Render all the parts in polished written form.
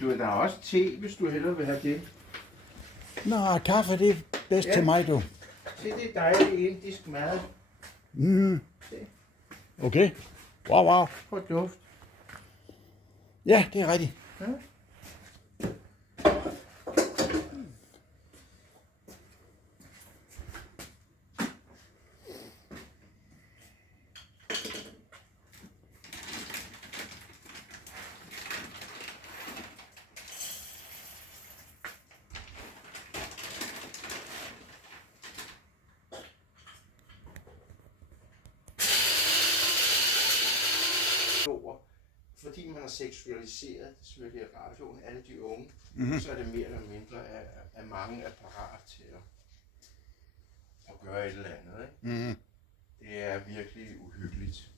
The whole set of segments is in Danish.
Der er også te, hvis du hellere vil have det. Nå, kaffe, det er bedst til mig, du. Se, det er dejligt indisk mad. Okay. Wow. Prøv duft. Ja, det er rigtigt. Ja. Fordi man har seksualiseret selvfølgelig radioen, alle de unge, så er det mere eller mindre af mange er parat til at gøre et eller andet. Ikke? Det er virkelig uhyggeligt.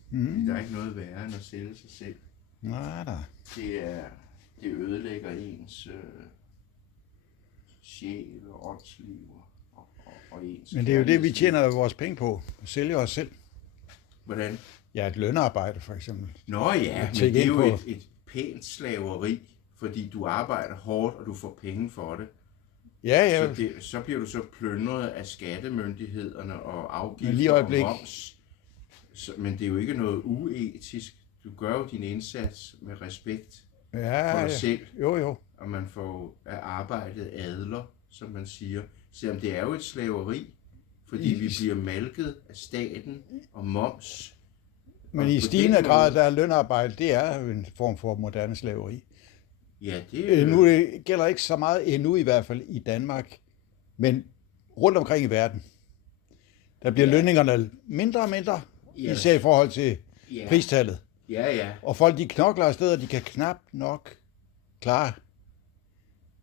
Der er ikke noget værre end at sælge sig selv. Nej da. Det ødelægger ens sjæl og åndsliv og ens. Men det er jo det, vi tjener vores penge på. At sælge os selv. Hvordan? Ja, et lønarbejde for eksempel. Nå ja, men det er jo et pænt slaveri, fordi du arbejder hårdt, og du får penge for det. Ja. Så bliver du så plyndret af skattemyndighederne og afgifter lige og moms. Men det er jo ikke noget uetisk. Du gør jo din indsats med respekt for dig selv. Jo. Og man får af arbejdet adler, som man siger. Selvom det er jo et slaveri, fordi vi bliver malket af staten og moms. Men i stigende grad, der er lønarbejde, det er jo en form for moderne slaveri. Ja, det er nu det gælder ikke så meget endnu i hvert fald i Danmark, men rundt omkring i verden. Der bliver lønningerne mindre og mindre, især i forhold til pristallet. Ja. Og folk de knokler afsted, og de kan knap nok klare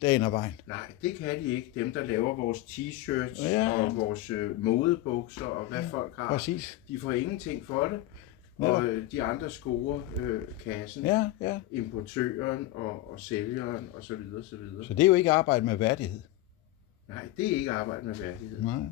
dagen og vejen. Nej, det kan de ikke. Dem, der laver vores t-shirts og vores modebukser og hvad folk har. Præcis. De får ingenting for det. Og de andre scorer kassen, importøren og sælgeren osv. Så det er jo ikke arbejde med værdighed. Nej, det er ikke arbejde med værdighed. Nej.